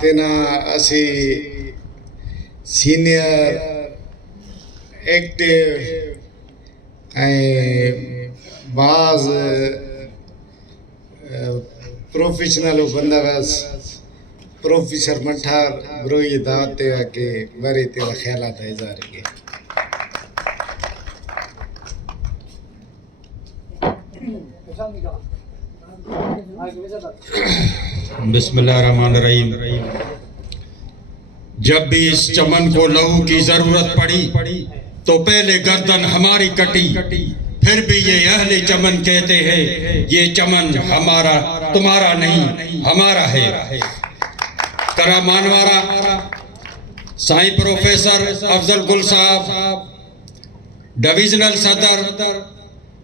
تینا اسی senior active بعض professional بندغس professor مٹھار بروئی دعوت تیوا کے بری تیوا خیالات اظہار کے بسم اللہ الرحمن الرحیم. جب بھی اس چمن کو لہو کی ضرورت پڑی تو پہلے گردن ہماری کٹی، پھر بھی یہ اہل چمن کہتے ہیں یہ چمن ہمارا تمہارا نہیں ہمارا ہے. کرا مانوارا سائیں پروفیسر افضل گل صاحب، ڈویژنل صدر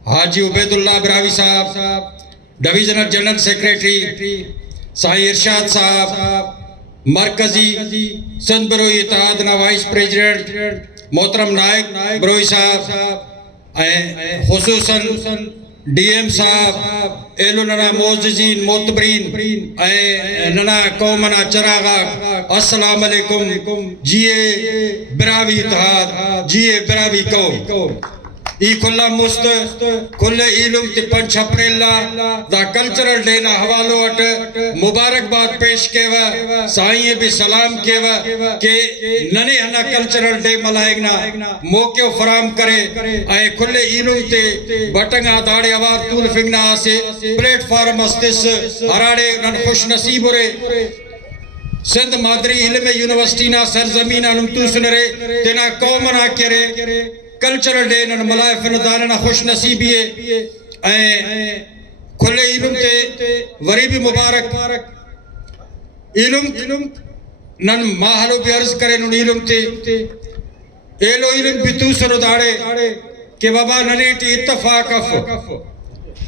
حاجی عبید اللہ براوی صاحب، ڈویژنل جنرل سیکریٹری سائیں ارشاد صاحب، مرکزی سندھ بروئی اتحاد نا وائس پریزیڈنٹ محترم نائک بروئی صاحب، خصوصاً ڈی ایم صاحب، ایلو ننا معززین معتبرین ننا قومنا چراغا، السلام علیکم. جیے براوی اتحاد، جیے براوی قوم. ای کھلا مست کھلے علم تی 5 اپریل دا کلچرل ڈے نا حوالو اٹ مبارکباد پیش کیوا، سائیں بھی سلام کیوا کہ ننے ہنا کلچرل ڈے ملائگنا موقع فراہم کرے. آئے کھلے علم تے بٹنگا داڑے اوار طول فنگنا آسے پلیٹ فارم استس ہراڑے نن خوش نصیب رے سندھ مادری علم یونیورسٹی نا سرزمینہ نمتوس نرے تینا قومنا کرے کلچرل ڈے نن ملائے فنداننا خوش نصیبی ہے. کھلے علم تے وری بھی مبارک علم نن ماہلو بھی عرض کرے نن علم تے ایلو علم بھی توسرو داڑے کہ بابا ننیٹی اتفاق اف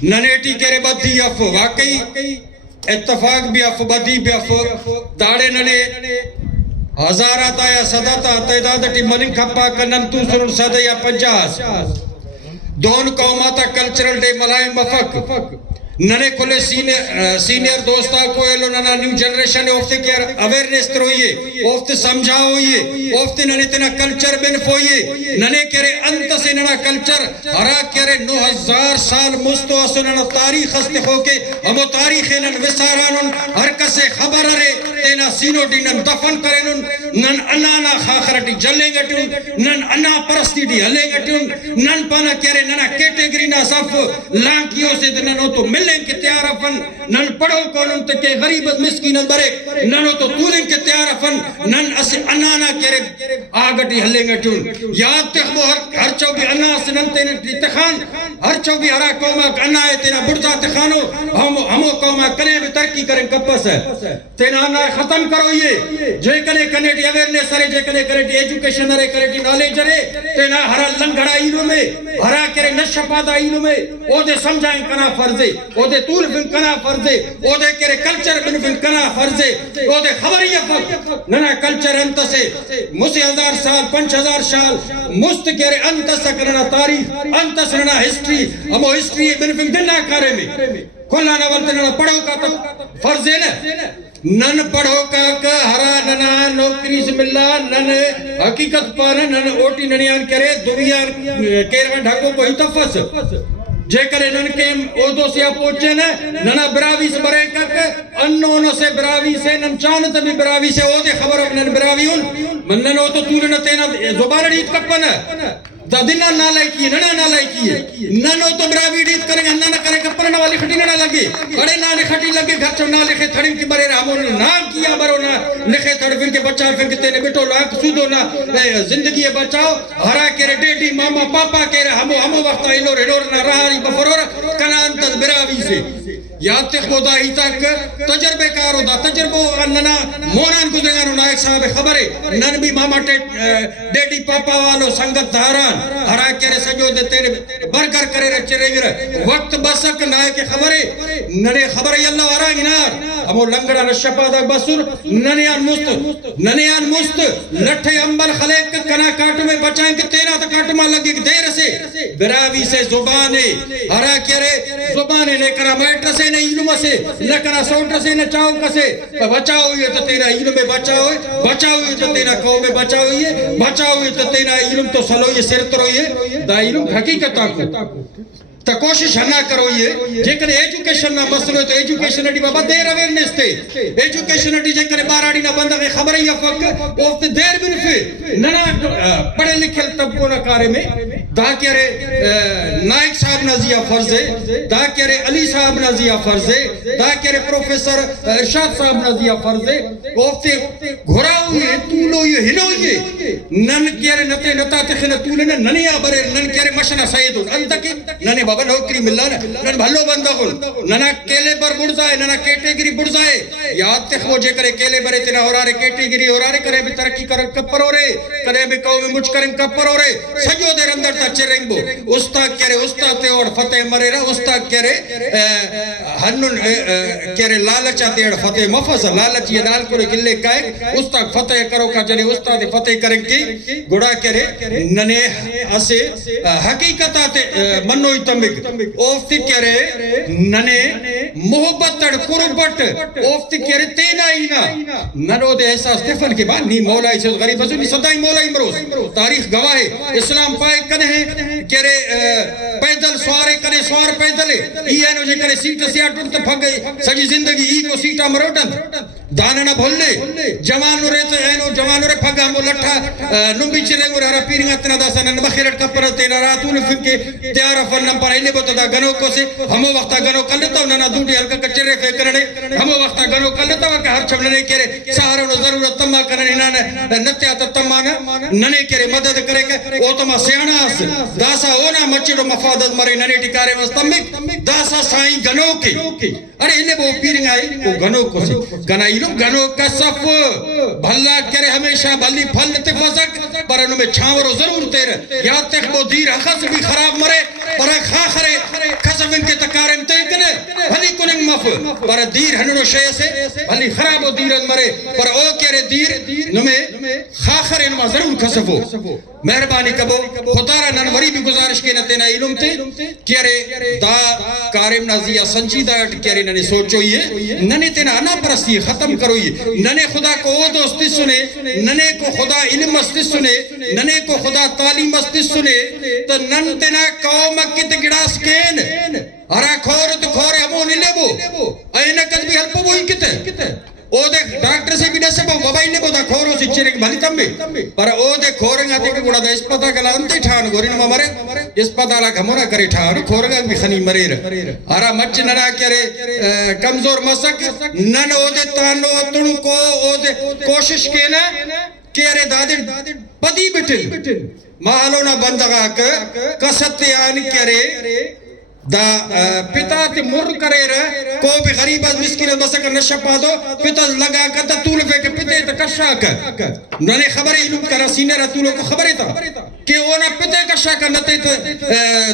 ننیٹی کرے بدھی اف، واقعی اتفاق بھی اف بدھی بھی اف داڑے ننے ہزارات آیا صداتا تعدادٹی مننگ کھپا کنن تو سنن صدی یا 50 دون قوماتا کلچرل ڈے ملائم مفق ننے کھلے سینئر دوستا کو ایلو ننا نیو جنریشن اوفتے کے اویرنس تروئیے، اوفتے سمجھاؤ ہوئیے، اوفتے ننے تینا کلچر بنف ہوئیے، ننے کرے انت سے ننا کلچر ہرا کرے 9000 سال مستو اسو ننا تاریخ استے ہو کے ہمو تاریخ نن وسارانن ہر کسے خبر رہے تینا سینو ڈی نن دفن کرنن نن انانا خاخرٹی جلیں گٹن نن انا پرستی ڈی ہلیں گٹن نن پانا کرے ننا کیٹیگری نا صف لانکیوں سے ننو تو ملیں کے تیار افن نن پڑھو کونن تکے غریب مسکین برے ننو تو تولیں کے تیار افن نن اسے انانا کرے آگٹی ہلیں گٹن یاد تخبو ہر چو بھی انا سے نن تینا تخان ہر چو بھی ہرا قومہ انا ہے تینا بڑتا تخانو ہمو قومہ کنے بھی ترقی کریں کپس ہے تینا انا ختم کرو یہ جے کنے کنیٹی اویرنس رہے جے کنے کنیٹی ایجوکیشن رہے کنیٹی نالج رہے تینا ہرا لنگڑا ایلو میں ہرا کرے نشپادا ایلو میں او دے سمجھائیں کنا فرضے او دے طول فن کنا فرضے او دے کرے کلچر بن فن کنا فرضے او دے خبری فق ننا کلچر انت سے مسی 1000 سال 5000 سال مست کرے انت سکرنا تاریخ انت سرنا ہسٹری ہمو ہسٹری بن فن دنیا کارے میں کھلا نوالتے ننا پڑھو کا تب فرض ہے نا نن پڑھو کا ہرا ننا نوکری سے ملا نن حقیقت پانا نن اوٹی ننیان کرے دویان کیروان ڈھاکو کو ہی تفس جے کرے نن کے اودو سے پوچھے ننا براوی سے برے کک انونو سے براوی سے نن چانت بھی براوی سے او دے خبر اب نن براوی ہون من نن او تو تولنا تینا زبان ڈیت کپن دا دنہ نالائی کیے ننا نالائی کیے ننو تو براوی ڈیت کریں گا ننا کریں گا پرنا والی خٹی ننا لگے بڑے نانے خٹی لگے گھر چو نا لکھے تھڑیم کی برے رہا ہمون نام کیا برو نا لکھے تھڑ پھر کے بچہ پھر کے تینے بیٹو لاکھ سودو نا زندگی بچاؤ ہرا کرے ڈیڈی ماما پاپا کرے ہمو وقت ایلور ایلور نا رہاری بفرور کنان تد براوی سے یاد تک خدا ہی تک تجربے کارو دا تجربو ننا مونان گزرگانو نائک صاحب خبرے نن بھی ماما ڈیڈی پاپا والو سنگت دھاران ہرا کرے سجو دے تیرے برگر کرے رچے رہے گرے وقت بسک نائک خبرے ننے خبرے اللہ ورا گنار ہمو لنگڑا نشپا دا بسر ننیان مست لٹھے امبل خلیق کنا کاٹو میں بچائیں کہ تیرا تا کاٹو ماں لگے دیر سے براوی سے زبانے ہرا کرے زبانے لے کر میٹر سے سے نہ علم سے نہ کنا سوٹ سے نہ چاو کسے بچاؤ یہ تو تیرا علم میں بچاؤ بچاؤ یہ تو تیرا قوم میں بچاؤ یہ بچاؤ یہ تو تیرا علم تو سلو یہ سر ترو یہ دا علم حقیقت کو تا کوشش نہ کرو یہ جے کرے ایجوکیشن نہ مسئلہ تو ایجوکیشن ڈی بابا دیر اویئرنس تے ایجوکیشن ڈی جے کرے باراڑی نہ بندہ کے خبر ہی فق اوف دیر بن فی نہ پڑھے لکھے طبقوں نہ کارے میں دا کرے نائک صاحب نہ ضیا فرض ہے دا کرے علی صاحب نہ ضیا فرض ہے دا کرے پروفیسر ارشاد صاحب نہ ضیا فرض ہے اوف گھرا ہوئے طولو یہ ہلو یہ نن کرے نتے نتا تخن طول نہ ننیا برے نن کرے مشنا سید انت کی ننے بابا نوکری ملنا نن بھلو بندہ گل ننا کیلے پر بڑھ جائے ننا کیٹیگری بڑھ جائے یاد تک وہ جے کرے کیلے برے تینا ہو رہے کیٹیگری ہو رہے کرے بھی ترقی کرن کپر ہو رہے کرے بھی قوم مجھ کرن کپر ہو رہے سجو دیر اندر تا چرنگ بو استاد کرے استاد تے اور فتح مرے رہا استاد کرے ہنن کرے لالچا تے اور فتح مفز لالچ یہ دال کرے کلے کائے استاد فتح کرو کا جنے استاد فتح کرن کی گڑا کرے ننے اسے حقیقت آتے منوی تمک اوفتی کرے ننے محبت تڑ قربت اوفتی کرے تینا ہی نا ننو دے احساس تفن کے بعد نی مولائی سے غریب حضور نی صدائی مولائی مروز تاریخ گواہ ہے اسلام پائے کنے ہیں کرے پیدل سوارے کنے سوار پیدلے ای اینو جے کرے سیٹ سیاٹن تو پھگ گئی سجی زندگی ای کو سیٹا مروٹن دانا نہ بھولے جوانو رہتے اینو جوانو رہ پھگا ہمو لٹھا نمبی چلے گو رہا پیرنگا تنا داسا نن بخیرت کپر تینا راتون فکے تیارا فنم پر ایلے بوتا دا گنو کو سے ہمو وقتا گنو کر لیتا ہوں ننا دوٹی حلقہ کچرے فیکرنے ہمو وقتا گنو کر لیتا ہوں کہ ہر چھب ننے کرے سہاروں ضرورت تمہ کرنے نانا نتیاتا تمانا ننے کرے مدد کرے کہ او تمہ سیانا آس داسا اونا مچڑو مفادت مرے ننے ٹکارے مستمک داسا سائیں گنو کے ارے ایلے بو پیرنگ آئے وہ گنو کو سے گنا علم گنو کا صف بھلا کرے ہمیشہ بھلی پھل تفزک پر انہوں میں چھاورو ضرور تیر یا تک وہ دیر حخص بھی خراب مرے پر خاخرے خصف ان کے تکارم تیکنے بھلی کننگ مف پر دیر ہنو شے سے بھلی خراب و دیر مرے پر او کرے دیر نمیں خاخرے نمہ ضرور خصفو مہربانی کبو خدا را ننوری بھی گزارش کے نتینا علم تے کرے دا کارم نازیہ سنچیدہ کرے ننے سوچو یہ ننے تینا انا پرستی ختم کرو یہ ننے خدا کو او دوستی سنے ننے کو خدا علم استی سنے ننے کو خدا تعلیم استی سنے تو نن تینا قوم کت گڑاس کین ارا کھور تو کھور ہمو نلے بو اینا کد بھی حلپو وہی کتے او دے ڈاکٹر سے بھی نسے بو بابا انہیں بودا کھورو سی چرک بھلی تمبے پر او دے کھورنگا تے کہ گوڑا دا اس پتا گلا انتے ٹھان گوری نما مرے اس پتا لکھ ہمورا کرے ٹھان کھورنگا بھی خنی مرے رہ ارا مچ ننا کرے کمزور مسک نن او دے تانو تن کو او دے کوشش کے نا کیرے دادر پدی بٹن محلو نا بندگا کستے آن کرے دا پتا تے مر کرے رہ کو بھی غریب از مسکین مسکر نشپا دو پتا لگا کرتا طول فے کہ پتے تا کشا کر ننے خبری علم کرا سینے رہ طولو کو خبری تا کہ اونا پتے کشا کر نتے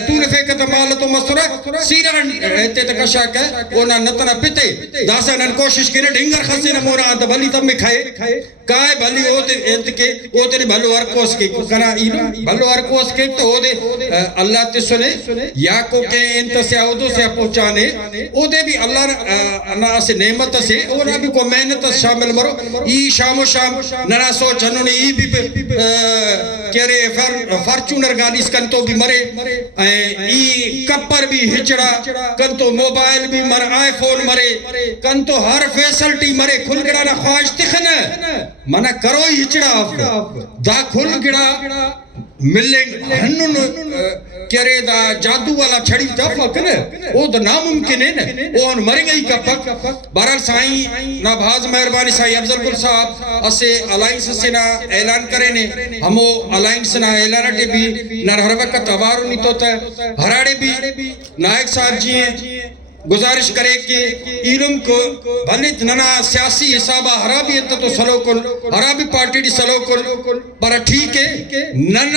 طول فے کہ تا مالتو مسترہ سینے تے تا کشا کر اونا نتنا پتے داسا نن کوشش کرے ڈھنگر خسی نمورا آنتا بھلی تم میں کھائے کائے بھلی ہوتے نے بھلو ارکوس کے کنا علم بھلو ارکوس کے تو ہو دے اللہ تے سنے یا کو کہ انت سے عودو سے پہنچانے او دے بھی اللہ نا سے نعمت سے اونا بھی کو محنت شامل مرو ای شام و شام ننا سوچ ہنو نے ای بھی کہرے فارچونر گاڑی اس کنتو بھی مرے ای کپر بھی ہچڑا کنتو موبائل بھی مر آئی فون مرے کنتو ہر فیسلٹی مرے کھل گڑا نا خواہش تخن منہ کرو ہی ہچڑا آپ دا کھل گڑا ملنگ ہنن کرے دا جادو والا چھڑی تفق نا او دا ناممکن ہے نا او ان مر گئی کپک برحال سائیں نابھاز مہربانی سائیں افضل گل صاحب اسے الائنس سے نا اعلان کرے نے ہمو الائنس نا اعلانٹے بھی نر ہر وقت توارو نہیں توتا ہے ہراڑے بھی نائک صاحب جی ہیں گزارش کرے کہ علم کو بھلیت ننا سیاسی حسابہ حرابی تو سلو کل حرابی پارٹی دی سلو کل پر ٹھیک ہے نن